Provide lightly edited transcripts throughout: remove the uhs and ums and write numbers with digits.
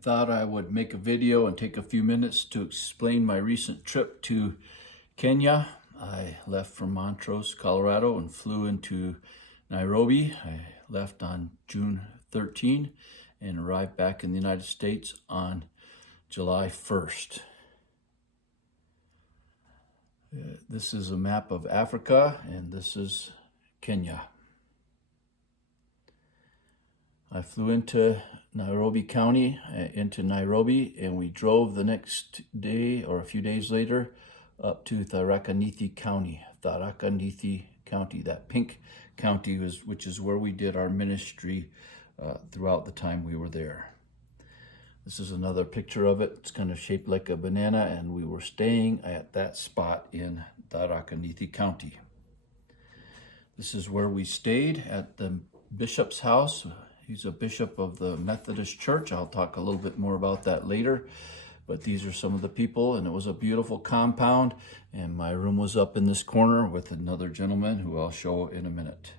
thought I would make a video and take a few minutes to explain my recent trip to Kenya. I left from Montrose, Colorado and flew into Nairobi. I left on June 13 and arrived back in the United States on July 1st. This is a map of Africa and this is Kenya. I flew into Nairobi County, into Nairobi, and we drove the next day or a few days later up to Tharaka Nithi County. That pink county which is where we did our ministry throughout the time we were there. This is another picture of it. It's kind of shaped like a banana, and we were staying at that spot in Tharaka Nithi County. This is where we stayed at the bishop's house. He's a bishop of the Methodist Church. I'll talk a little bit more about that later. But these are some of the people, and it was a beautiful compound. And my room was up in this corner with another gentleman who I'll show in a minute.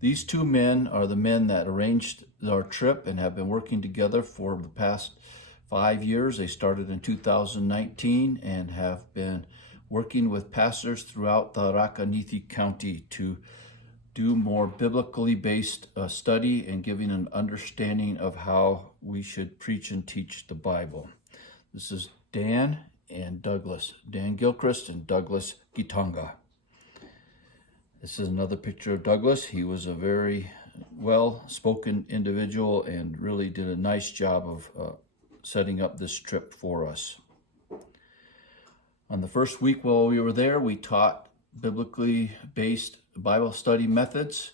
These two men are the men that arranged our trip and have been working together for the past 5 years. They started in 2019 and have been working with pastors throughout Tharaka Nithi County to do more biblically based study and giving an understanding of how we should preach and teach the Bible. This is Dan and Douglas, Dan Gilchrist and Douglas Gitanga. This is another picture of Douglas. He was a very well-spoken individual and really did a nice job of setting up this trip for us. On the first week while we were there, we taught biblically based Bible study methods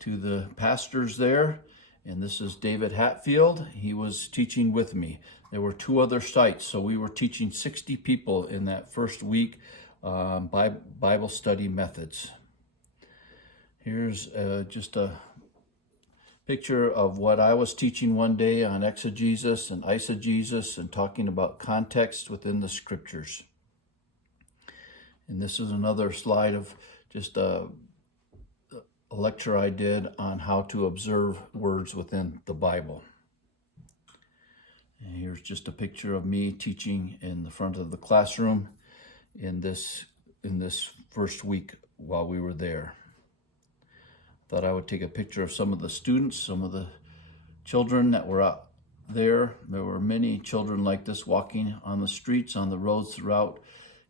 to the pastors there. And this is David Hatfield. He was teaching with me. There were 2 other sites, so we were teaching 60 people in that first week Bible study methods. Here's just a picture of what I was teaching one day on exegesis and eisegesis and talking about context within the scriptures. And this is another slide of just a lecture I did on how to observe words within the Bible. And here's just a picture of me teaching in the front of the classroom in this first week while we were there. Thought I would take a picture of some of the students, some of the children that were out there. There were many children like this walking on the streets, on the roads throughout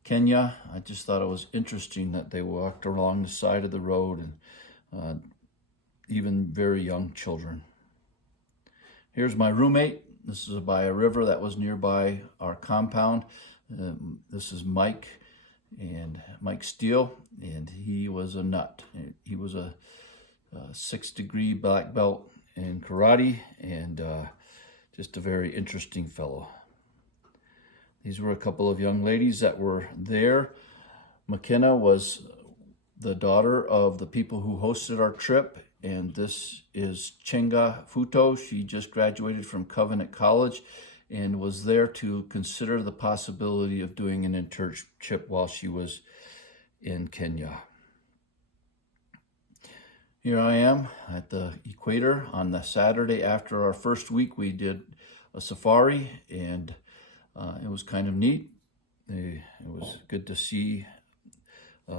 Kenya. I just thought it was interesting that they walked along the side of the road, and even very young children. Here's my roommate. This is by a river that was nearby our compound. This is Mike Steele, and he was a nut. He was a 6-degree black belt in karate, and just a very interesting fellow. These were a couple of young ladies that were there. McKenna was the daughter of the people who hosted our trip, and this is Chenga Futo. She just graduated from Covenant College and was there to consider the possibility of doing an internship while she was in Kenya. Here I am at the equator. On the Saturday after our first week, we did a safari, and it was kind of neat. It was good to see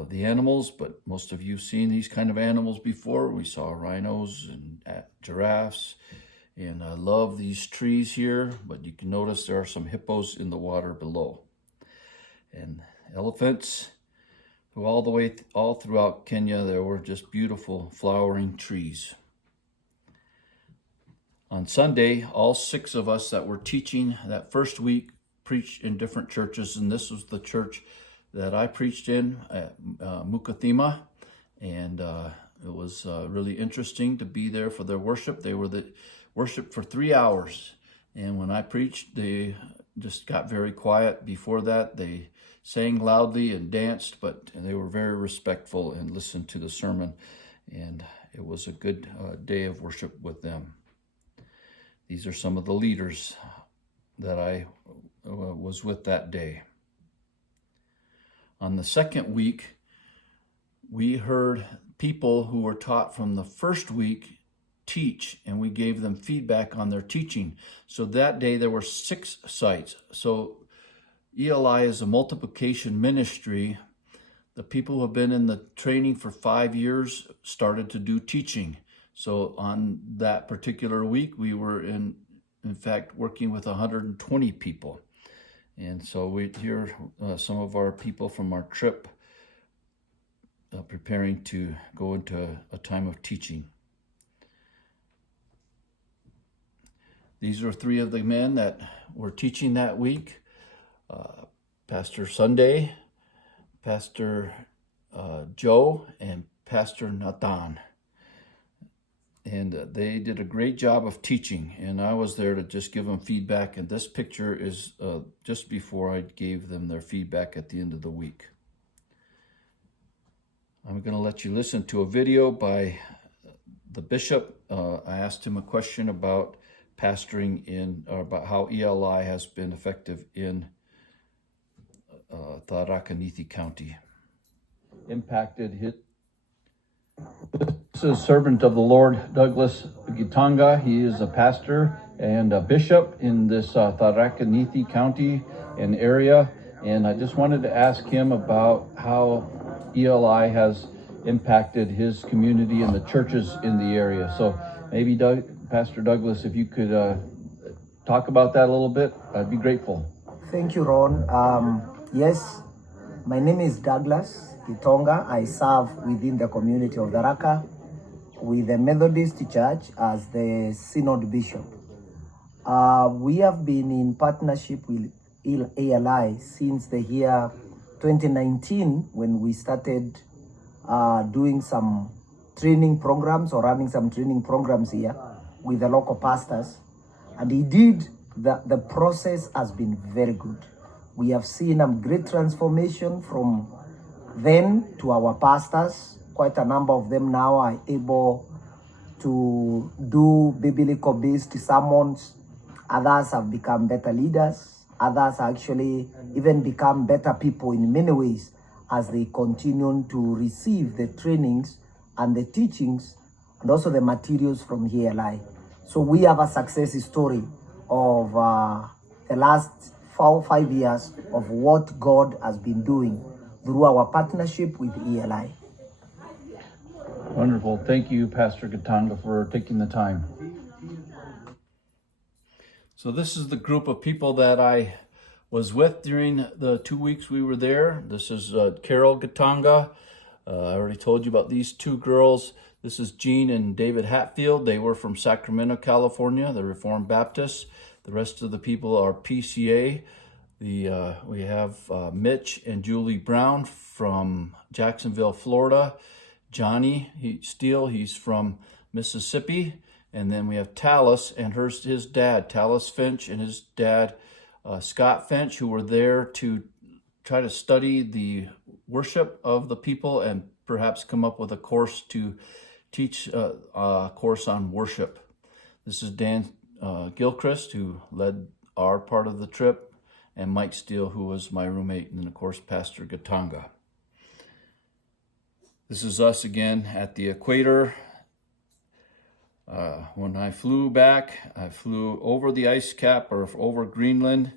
the animals, but most of you have seen these kind of animals before. We saw rhinos and giraffes, and I love these trees here, but you can notice there are some hippos in the water below. And elephants. All throughout Kenya, there were just beautiful flowering trees. On Sunday, all 6 of us that were teaching that first week preached in different churches, and this was the church that I preached in at Mukathima, and it was really interesting to be there for their worship. They were the worship for 3 hours, and when I preached, they just got very quiet. Before that, they sang loudly and danced, but they were very respectful and listened to the sermon, and it was a good day of worship with them. These are some of the leaders that I was with that day. On the second week, we heard people who were taught from the first week teach, and we gave them feedback on their teaching. So that day there were 6 sites. So ELI is a multiplication ministry. The people who have been in the training for 5 years started to do teaching. So on that particular week, we were in fact working with 120 people. And so we hear some of our people from our trip preparing to go into a time of teaching. These are 3 of the men that were teaching that week. Pastor Sunday, Pastor Joe, and Pastor Nathan. And they did a great job of teaching, and I was there to just give them feedback. And this picture is just before I gave them their feedback at the end of the week. I'm going to let you listen to a video by the bishop. I asked him a question about pastoring about how ELI has been effective in Tarakaniti County. Impacted his. This is a servant of the Lord, Douglas Gitanga. He is a pastor and a bishop in this Tarakaniti County and area. And I just wanted to ask him about how ELI has impacted his community and the churches in the area. So maybe Pastor Douglas, if you could talk about that a little bit, I'd be grateful. Thank you, Ron. Yes, my name is Douglas Gitonga. I serve within the community of Tharaka with the Methodist Church as the Synod Bishop. We have been in partnership with ELI since the year 2019 when we started doing some training programs or running some training programs here with the local pastors. And indeed, the process has been very good. We have seen a great transformation from then to our pastors. Quite a number of them now are able to do biblical-based sermons. Others have become better leaders. Others actually even become better people in many ways as they continue to receive the trainings and the teachings and also the materials from ELI. So we have a success story of the last 4 or 5 years of what God has been doing through our partnership with ELI. Wonderful. Thank you, Pastor Gitanga, for taking the time. So this is the group of people that I was with during the 2 weeks we were there. This is Carol Gitanga. I already told you about these 2 girls. This is Jean and David Hatfield. They were from Sacramento, California, the Reformed Baptists. The rest of the people are PCA. We have Mitch and Julie Brown from Jacksonville, Florida. Johnny Steele, he's from Mississippi. And then we have Talus and his dad, Talus Finch, and his dad, Scott Finch, who were there to try to study the worship of the people and perhaps come up with a course to teach a course on worship. This is Dan Gilchrist, who led our part of the trip, and Mike Steele, who was my roommate, and of course, Pastor Gitanga. This is us again at the equator. When I flew back, I flew over the ice cap or over Greenland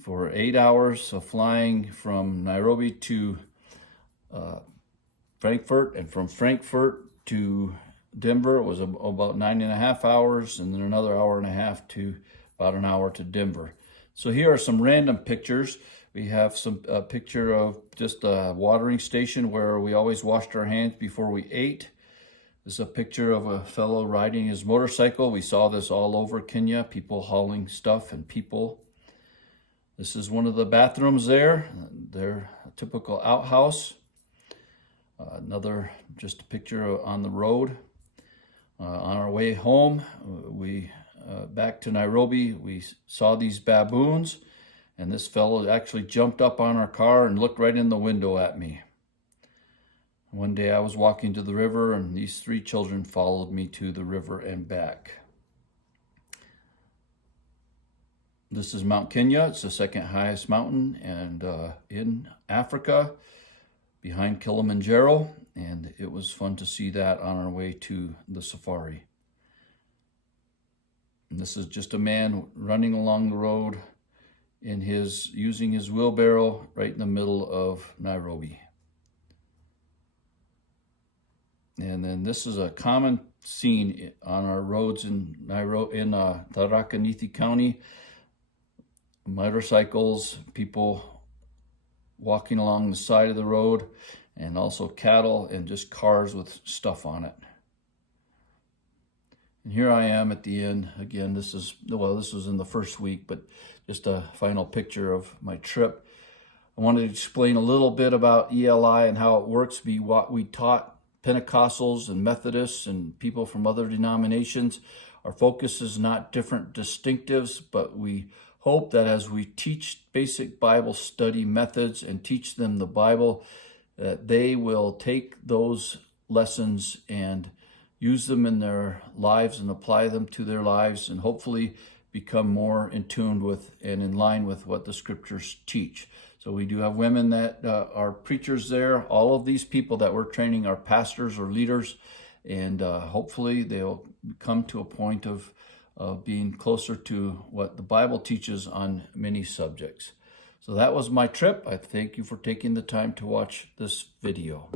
for 8 hours of flying from Nairobi to Frankfurt, and from Frankfurt to Denver. It was about 9.5 hours, and then another hour and a half to about an hour to Denver. So here are some random pictures. We have a picture of just a watering station where we always washed our hands before we ate. This is a picture of a fellow riding his motorcycle. We saw this all over Kenya, people hauling stuff and people. This is one of the bathrooms there. They're a typical outhouse. Another, just a picture on the road. On our way home, back to Nairobi, we saw these baboons, and this fellow actually jumped up on our car and looked right in the window at me. One day I was walking to the river, and these 3 children followed me to the river and back. This is Mount Kenya. It's the 2nd highest mountain and in Africa, behind Kilimanjaro, and it was fun to see that on our way to the safari. And this is just a man running along the road using his wheelbarrow right in the middle of Nairobi. And then this is a common scene on our roads in Tharaka Nithi County. Motorcycles, people walking along the side of the road, and also cattle and just cars with stuff on it. And here I am at the end. Again, this was in the first week, but just a final picture of my trip. I wanted to explain a little bit about ELI and how it works. We taught Pentecostals and Methodists and people from other denominations. Our focus is not different distinctives, but we hope that as we teach basic Bible study methods and teach them the Bible, that they will take those lessons and use them in their lives and apply them to their lives, and hopefully become more in tune with and in line with what the scriptures teach. So we do have women that are preachers there. All of these people that we're training are pastors or leaders, and hopefully they'll come to a point of being closer to what the Bible teaches on many subjects. So that was my trip. I thank you for taking the time to watch this video.